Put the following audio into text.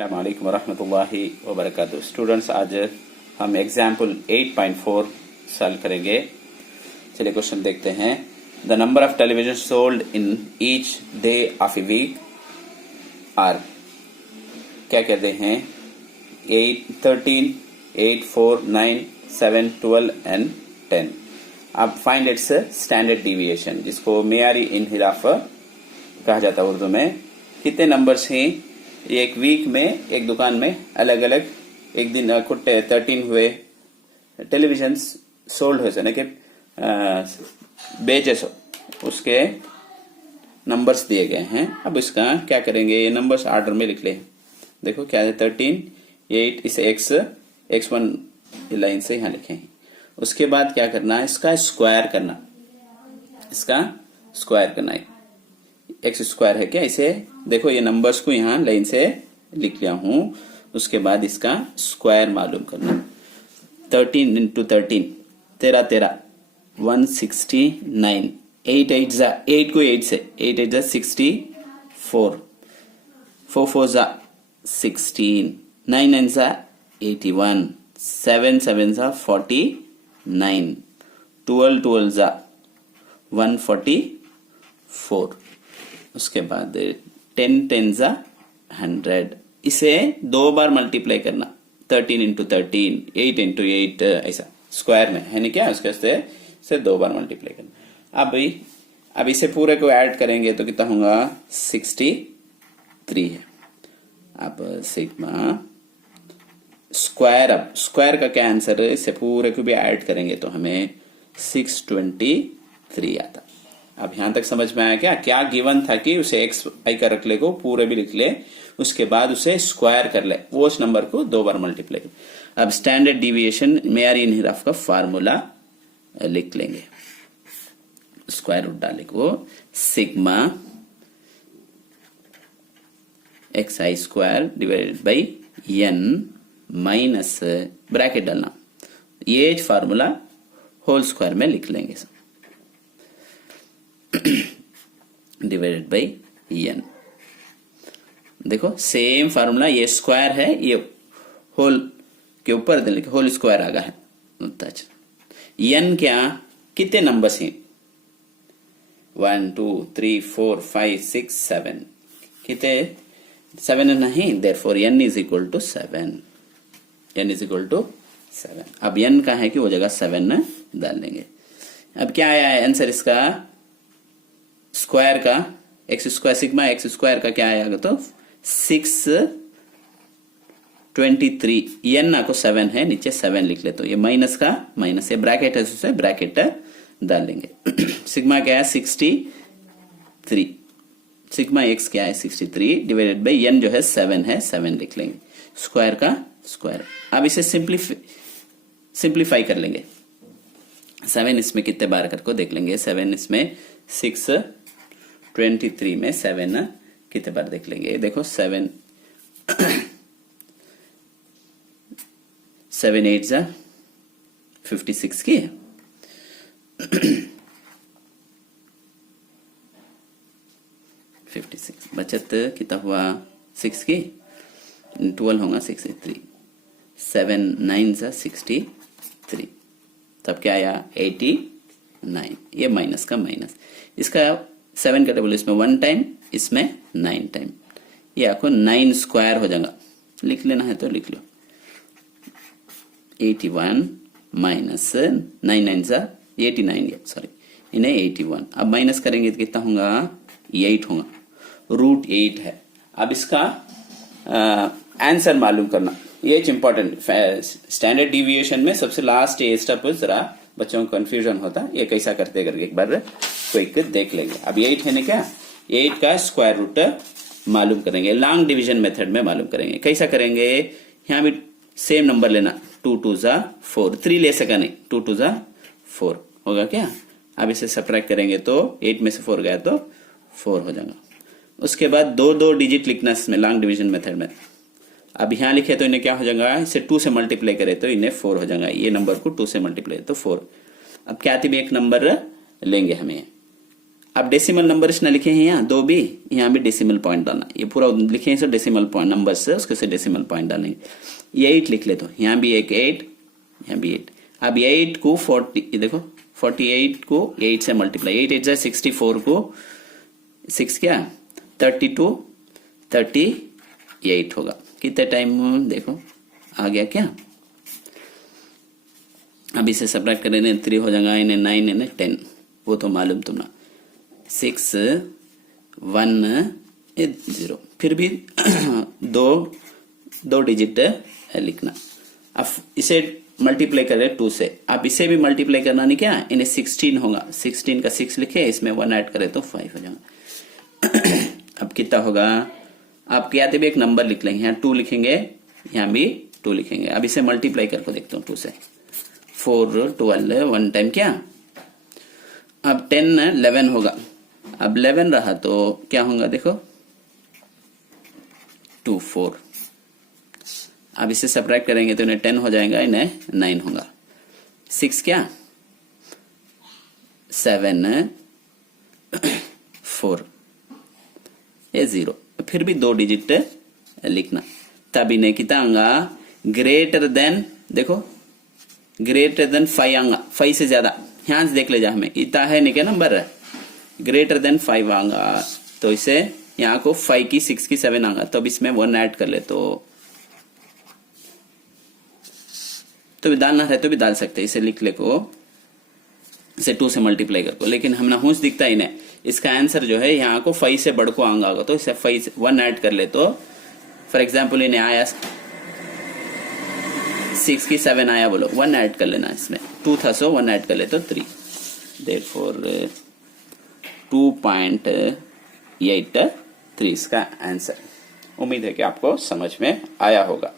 अस्सलामुअलैकुम वरहमतुल्लाहि वबरकातुहू। स्टूडेंट्स, आज हम एग्जाम्पल 8.4 सॉल्व करेंगे। चलिए क्वेश्चन देखते हैं। The number of television sold in each day of a week are, क्या कहते हैं, 8, 13, 8, 4, 9, 7, 12 एंड 10। अब फाइंड इट्स स्टैंडर्ड डिविएशन, जिसको मेयारी इनहिराफ कहा जाता है उर्दू में। कितने नंबर्स हैं एक वीक में, एक दुकान में अलग अलग, एक दिन कुछ 13 हुए टेलीविजन सोल्ड हुए, यानी कि बेचे, उसके नंबर्स दिए गए हैं। अब इसका क्या करेंगे, ये नंबर्स ऑर्डर में लिख ले। देखो क्या है, 13, 8, इसे x1 लाइन से यहां लिखे हैं। उसके बाद क्या करना है, इसका स्क्वायर करना, है एक्स स्क्वायर है क्या, इसे देखो ये नंबर्स को यहां लाइन से लिख लिया हूं। उसके बाद इसका स्क्वायर मालूम करना। 13 इंटू 13, 13, 169, 8 को 8 से, 8 जा 64, 4 जा 16, 9 जा 81, 7 जा 49, 12 जा 144। उसके बाद 10 जा 100। इसे 2 बार मल्टीप्लाई करना, 13 इंटू 13, 8 इंटू 8, ऐसा स्क्वायर में है नहीं क्या, उसके इसे 2 बार मल्टीप्लाई करना। अब इसे पूरे को ऐड करेंगे तो कितना होगा, 63 है। अब सिग्मा स्क्वायर, अब स्क्वायर का क्या आंसर है, इसे पूरे को भी ऐड करेंगे तो हमें 623 आता। अब यहां तक समझ में आया क्या, क्या गिवन था कि उसे एक्स आई का रख ले को पूरे भी लिख ले, उसके बाद उसे स्क्वायर कर ले, वो उस नंबर को 2 बार मल्टीप्लाई कर। अब स्टैंडर्ड डिविएशन मेयारी इनहिराफ का फार्मूला लिख लेंगे। स्क्वायर रूट डाले को sigma x i square divided by n minus bracket डालना, ये फार्मूला होल स्क्वायर में लिख लेंगे डिवाइडेड बाई एन। देखो सेम फार्मूला, ये स्क्वायर है, ये होल के ऊपर होल स्क्वायर आ गया है। एन क्या, कितने नंबर्स हैं, 1 2 3 4 5 6 7, कितने 7 नहीं, therefore n is equal to 7, n is equal to 7। अब n का है कि वो जगह 7 डाल देंगे। अब क्या आया है आंसर इसका, स्क्वायर का x square, sigma x square का क्या आएगा तो 623। एन ना को 7 है, नीचे 7 लिख ले, तो ये माइनस का माइनस, ये ब्रैकेट है, उससे ब्रैकेट डाल लेंगे। सिग्मा क्या है 63, सिग्मा एक्स क्या है 63 डिवाइडेड बाई एन जो है 7 है, 7 लिख लेंगे, स्क्वायर का स्क्वायर। अब इसे सिंप्लीफाई कर लेंगे। 7 इसमें कितने बार करके देख लेंगे, 7 इसमें 623 में 7 कितने बार देख लेंगे। देखो 7 8 जा 56 की 56 बचत कितना हुआ 6 की, 12 होगा 63, 7 9 जा 63, तब क्या आया 89। ये माइनस का माइनस, इसका 7 का टेबल, इसमें 1 टाइम, इसमें 9 टाइम, ये आपको 9 स्क्वायर हो जाएगा। लिख लेना है तो लिख लो, 81 माइनस 9 9 जा 89, सॉरी इन्हें 81। अब माइनस करेंगे तो कितना होगा, 8 होगा, √8 है। अब इसका आंसर मालूम करना, ये इंपॉर्टेंट, स्टैंडर्ड डिविएशन में सबसे लास्ट ये स्टेप जरा बच्चों को कंफ्यूजन होता है, ये कैसा करते करके एक बार क्विक देख लेंगे। अब 8 है ना क्या, 8 का स्क्वायर रूट मालूम करेंगे, लॉन्ग डिवीजन मेथड में मालूम करेंगे। कैसा करेंगे, यहाँ भी सेम नंबर लेना, 2 2 जा 4, 3 ले सका नहीं, 2 2 जा 4 होगा क्या। अब इसे सब्ट्रैक्ट करेंगे तो 8 में से 4 गया तो 4 हो जाएगा। उसके बाद 2 डिजिट लिखना इसमें लॉन्ग डिवीजन मेथड में। अब यहां लिखे तो इन्हें क्या हो जाएगा, इसे 2 से मल्टीप्लाई करे तो इन्हें 4 हो जाएगा, ये नंबर को 2 से मल्टीप्लाई तो 4। अब क्या थी, एक नंबर लेंगे हमें, अब डेसिमल नंबर्स ना लिखे हैं यहाँ दो भी, यहाँ भी डेसिमल पॉइंट डालना, ये पूरा लिखे हैं सो डेसिमल पॉइंट नंबर से उसके से डेसिमल पॉइंट डालेंगे। ये 8 लिख ले तो यहाँ भी एक 8, यहाँ भी 8। अब 8 को 40, ये देखो 48 को 8 से मल्टीप्लाई, 8 8 से 64 को 6 क्या 32 38 होगा। कितने टाइम देखो आ गया क्या। अब इसे सब्ट्रैक्ट करें 3 हो जाएगा, इन्हें 9 इन्हें 10, वो तो मालूम तुम ना। 6 1 0, फिर भी दो डिजिट लिखना। अब इसे मल्टीप्लाई करें 2 से, अब इसे भी मल्टीप्लाई करना नहीं क्या, इन्हें 16 होगा, 16 का 6 लिखे, इसमें 1 ऐड करें तो 5 हो जाएगा। अब कितना होगा, आप क्या भी एक नंबर लिख लेंगे, यहाँ 2 लिखेंगे, यहाँ भी 2 लिखेंगे। अब इसे मल्टीप्लाई करके देखता हूँ 2 से, 4 12 1 टाइम क्या, अब 10 11 होगा। अब 11 रहा तो क्या होगा देखो 2 4। अब इसे सब्ट्रैक्ट करेंगे तो इन्हें 10 हो जाएगा, इन्हें 9 होगा। 6 क्या 7 4, ये 0, फिर भी 2 डिजिट लिखना। तब इन्हें कितना आंगा, ग्रेटर देन, देखो ग्रेटर देन 5 आंगा, 5 से ज्यादा, यहाँ से देख ले जा, हमें इतना है नहीं क्या नंबर है, ग्रेटर देन 5 आंगा तो इसे यहाँ को 5 की 6 की 7 आंगा, तो अब इसमें 1 ऐड कर ले तो भी डालना है तो भी डाल सकते, इसे लिख ले को, इसे 2 से मल्टीप्लाई कर को, लेकिन हम नहुस दिखता ही नहीं। इसका आंसर जो है यहाँ को 5 से बढ़ को आंगा होगा, तो इसे 5 1 ऐड कर ले तो फॉर एग्जाम्पल इन्हें आया 6 की 7 आया, बोलो 1 ऐड कर लेना, इसमें 2 था सो 1 ऐड कर ले तो 3, देयरफॉर 2.83 इसका आंसर। उम्मीद है कि आपको समझ में आया होगा।